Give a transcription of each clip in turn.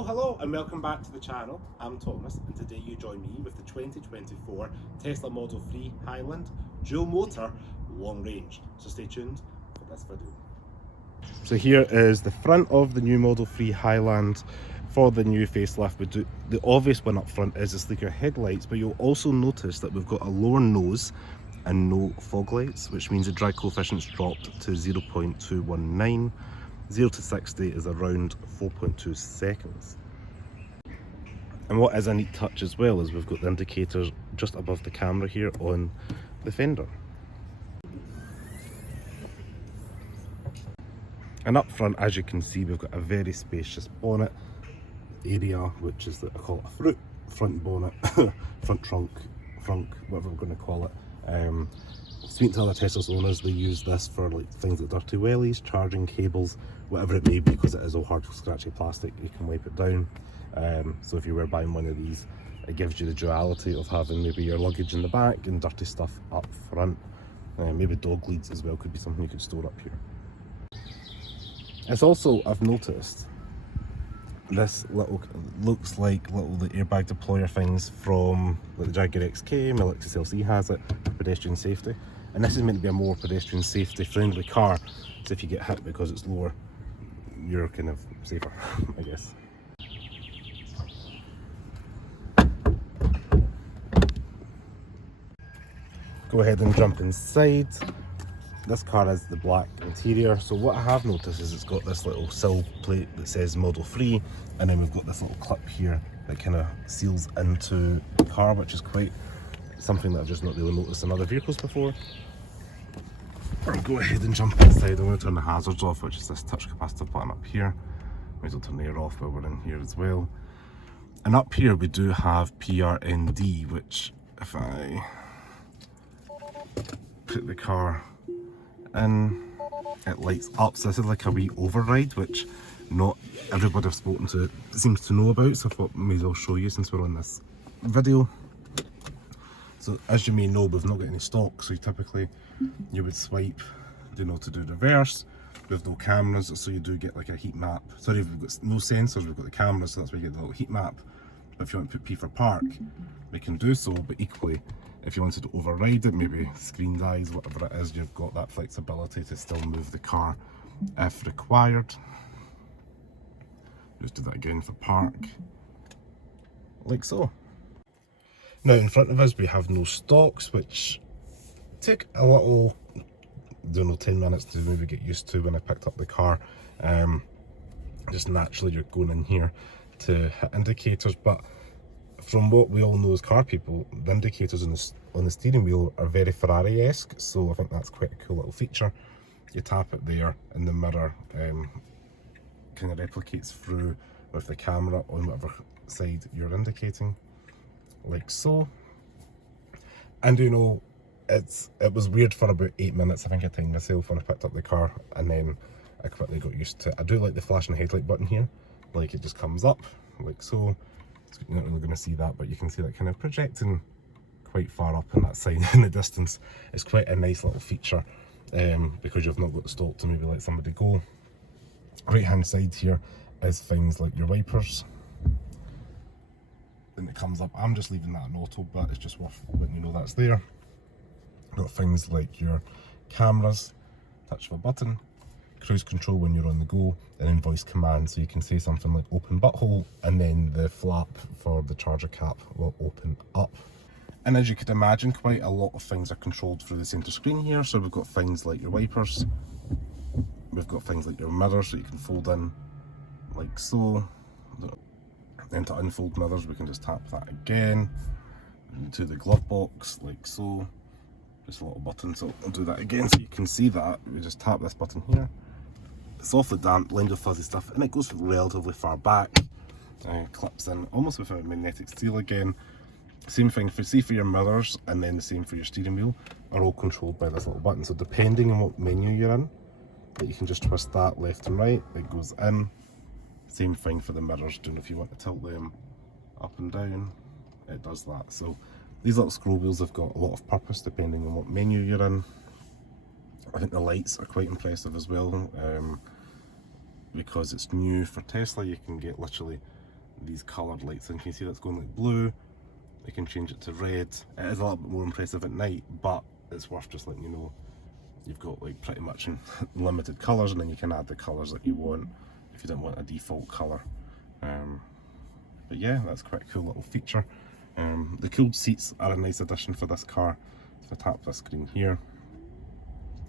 Hello, and welcome back to the channel. I'm Thomas, and today you join me with the 2024 Tesla Model 3 Highland dual motor long range. So stay tuned for this video. So here is the front of the new Model 3 Highland for the new facelift. The obvious one up front is the sleeker headlights, but you'll also notice that we've got a lower nose and no fog lights, which means the drag coefficient's dropped to 0.219. 0 to 60 is around 4.2 seconds. And what is a neat touch as well is we've got the indicators just above the camera here on the fender. And up front, as you can see, we've got a very spacious bonnet area, which is, I call it a fruit front bonnet, front trunk, whatever we're going to call it. Speaking to other Tesla owners, they use this for like things like dirty wellies, charging cables, whatever it may be, because it is all hard scratchy plastic. You can wipe it down. So if you were buying one of these, it gives you the duality of having maybe your luggage in the back and dirty stuff up front. Maybe dog leads as well could be something you could store up here. It's also, I've noticed, this little, looks like little the airbag deployer things from like the Jaguar XK. My Lexus LC has it for pedestrian safety, and this is meant to be a more pedestrian safety friendly car, so if you get hit because it's lower, you're kind of safer, I guess. Go ahead and jump inside. This car has the black interior, so what I have noticed is it's got this little sill plate that says Model 3, and then we've got this little clip here that kind of seals into the car, which is quite something that I've just not really noticed in other vehicles before. I'll go ahead and jump inside. I'm going to turn the hazards off, which is this touch capacitor button up here. Might as well turn the air off while we're in here as well. And up here we do have PRND, which if I put the car in, it lights up. So this is like a wee override, which not everybody I've spoken to seems to know about, so I thought maybe I'll show you since we're on this video. So as you may know, we've not got any stock, so you would swipe, to do reverse. We have no cameras, so you do get like a heat map. Sorry, we've got no sensors, we've got the cameras, so that's why you get the little heat map. But if you want to put P for park, we can do so, but equally, if you wanted to override it, maybe screen eyes, whatever it is, you've got that flexibility to still move the car if required. Just do that again for park, like so. Now in front of us we have no stocks, which took a little, I don't know, 10 minutes to maybe get used to when I picked up the car. Just naturally you're going in here to hit indicators, but from what we all know as car people, the indicators on the steering wheel are very Ferrari-esque, so I think that's quite a cool little feature. You tap it there and the mirror kind of replicates through with the camera on whatever side you're indicating, like so. And you know, it was weird for about 8 minutes, I think I timed myself when I picked up the car, and then I quickly got used to it. I do like the flashing headlight button here, like it just comes up, like so. You're not really going to see that, but you can see that kind of projecting quite far up on that side in the distance. It's quite a nice little feature because you've not got the stop to maybe let somebody go. Right hand side here is things like your wipers, and it comes up. I'm just leaving that in auto, but it's just worth letting you know that's there. Got things like your cameras, touch of a button, cruise control when you're on the go, and then voice command, so you can say something like open butthole, and then the flap for the charger cap will open up. And as you could imagine, quite a lot of things are controlled through the centre screen here. So we've got things like your wipers, we've got things like your mirrors that you can fold in like so. Then to unfold mirrors, we can just tap that again into the glove box like so. Just a little button, so I'll do that again so you can see that. We just tap this button here. It's awfully damp, lined with fuzzy stuff, and it goes relatively far back. Clips in almost with a magnetic steel again. Same thing for your mirrors, and then the same for your steering wheel, are all controlled by this little button. So depending on what menu you're in, you can just twist that left and right, it goes in. Same thing for the mirrors, don't know if you want to tilt them up and down, it does that. So these little scroll wheels have got a lot of purpose depending on what menu you're in. I think the lights are quite impressive as well, because it's new for Tesla. You can get literally these coloured lights, and can you see that's going like blue? You can change it to red. It is a little bit more impressive at night, but it's worth just letting you know you've got like pretty much limited colours, and then you can add the colours that you want if you don't want a default colour. But yeah, that's quite a cool little feature. The cooled seats are a nice addition for this car. If I tap this screen here,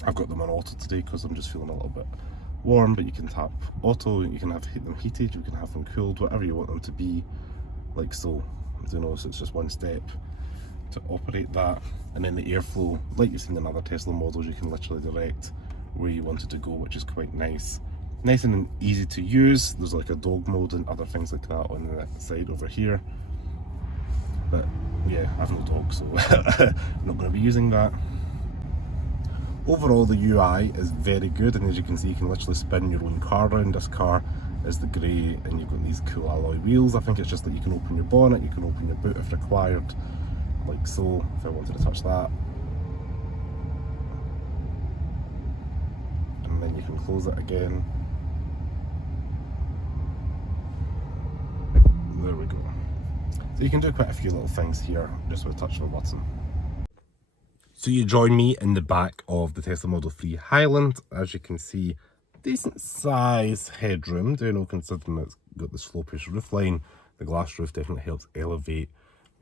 I've got them on auto today because I'm just feeling a little bit warm, but you can tap auto, you can have them heated, you can have them cooled, whatever you want them to be, like so. You know, so it's just one step to operate that. And then the airflow, like you've seen in other Tesla models, you can literally direct where you want it to go, which is quite nice. Nice and easy to use. There's like a dog mode and other things like that on the side over here. But yeah, I have no dog, so I'm not going to be using that. Overall, the UI is very good, and as you can see, you can literally spin your own car around. This car is the grey, and you've got these cool alloy wheels. I think it's just that you can open your bonnet, you can open your boot if required, like so, if I wanted to touch that. And then you can close it again. There we go. So you can do quite a few little things here just with a touch of a button. So you join me in the back of the Tesla Model 3 Highland. As you can see, decent size headroom, considering it's got the slopish roofline. The glass roof definitely helps elevate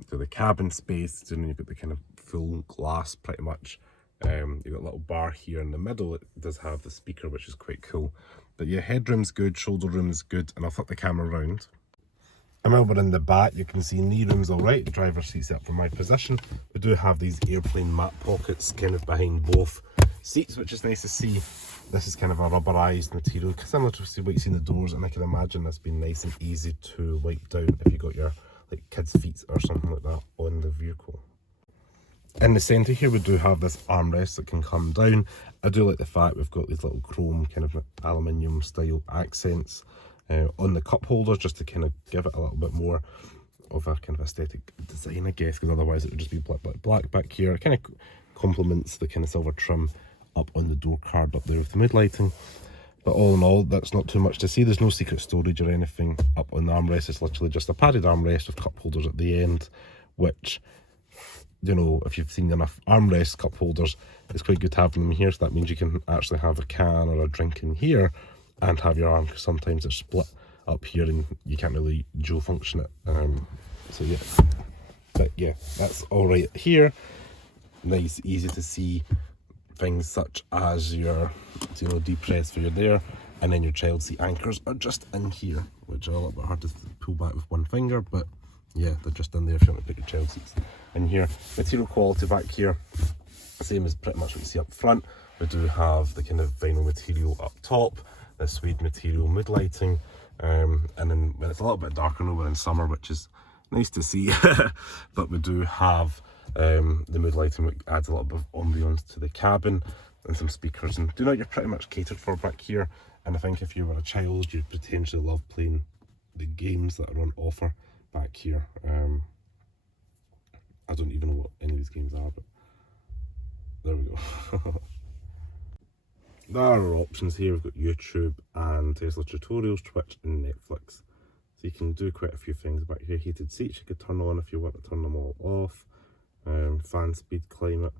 to the cabin space. You've got the kind of full glass pretty much. You've got a little bar here in the middle. It does have the speaker, which is quite cool. But yeah, headroom's good, shoulder room's good, and I'll flip the camera around. And while we're in the back, you can see knee room's alright, the driver's seat's up for my position. We do have these airplane mat pockets kind of behind both seats, which is nice to see. This is kind of a rubberized material, similar to what you see in the doors, and I can imagine this being nice and easy to wipe down if you got your like kids' feet or something like that on the vehicle. In the centre here, we do have this armrest that can come down. I do like the fact we've got these little chrome kind of aluminium style accents on the cup holders, just to kind of give it a little bit more of a kind of aesthetic design, I guess, because otherwise it would just be black back here. It kind of complements the kind of silver trim up on the door card up there with the mood lighting. But all in all, that's not too much to see. There's no secret storage or anything up on the armrest. It's literally just a padded armrest with cup holders at the end, which, if you've seen enough armrest cup holders, it's quite good having them here. So that means you can actually have a can or a drink in here and have your arm, because sometimes they're split up here and you can't really dual function it. So yeah, but yeah, that's all right here. Nice, easy to see things such as your depress for your there, and then your child seat anchors are just in here, which are a little bit hard to pull back with one finger, but yeah, they're just in there if you want to put your child seats in here. Material quality back here, same as pretty much what you see up front. We do have the kind of vinyl material up top, the suede material mood lighting, and then when it's a little bit darker now, we're in summer, which is nice to see, but we do have the mood lighting, which adds a little bit of ambience to the cabin, and some speakers, and you're pretty much catered for back here. And I think if you were a child, you'd potentially love playing the games that are on offer back here. I don't even know what any of these games are, but there we go. There are options here. We've got YouTube and Tesla tutorials, Twitch and Netflix. So you can do quite a few things back here. Heated seats you could turn on if you want to turn them all off. Fan speed, climate.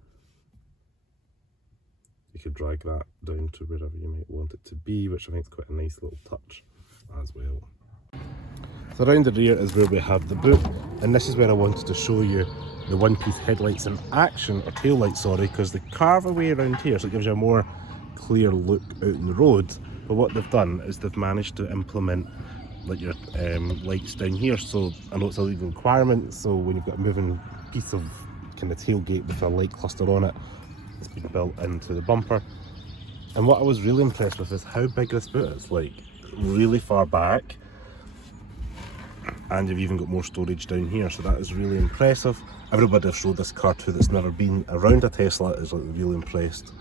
You could drag that down to wherever you might want it to be, which I think is quite a nice little touch as well. So around the rear is where we have the boot, and this is where I wanted to show you the one-piece headlights in action, or tail lights, sorry, because they carve away around here, so it gives you a more clear look out in the road. But what they've done is they've managed to implement like your lights down here. So I know it's a legal requirement, so when you've got a moving piece of kind of tailgate with a light cluster on it, it's been built into the bumper. And what I was really impressed with is how big this boot is, like really far back, and you've even got more storage down here, so that is really impressive. Everybody I've showed this car to that's never been around a Tesla is like really impressed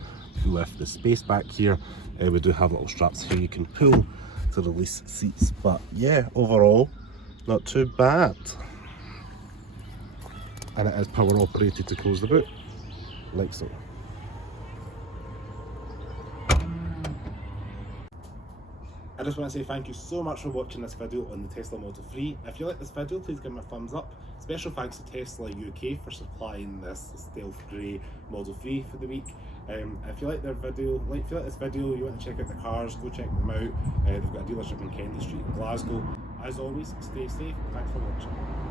with the space back here. We do have little straps here you can pull to release seats, but yeah, overall not too bad. And it is power operated to close the boot, like so. I just want to say thank you so much for watching this video on the Tesla Model 3. If you like this video, please give me a thumbs up. Special thanks to Tesla UK for supplying this stealth grey Model 3 for the week. If you like their video, if you like this video, you want to check out the cars, go check them out. They've got a dealership in Kennedy Street in Glasgow. As always, stay safe. Thanks for watching.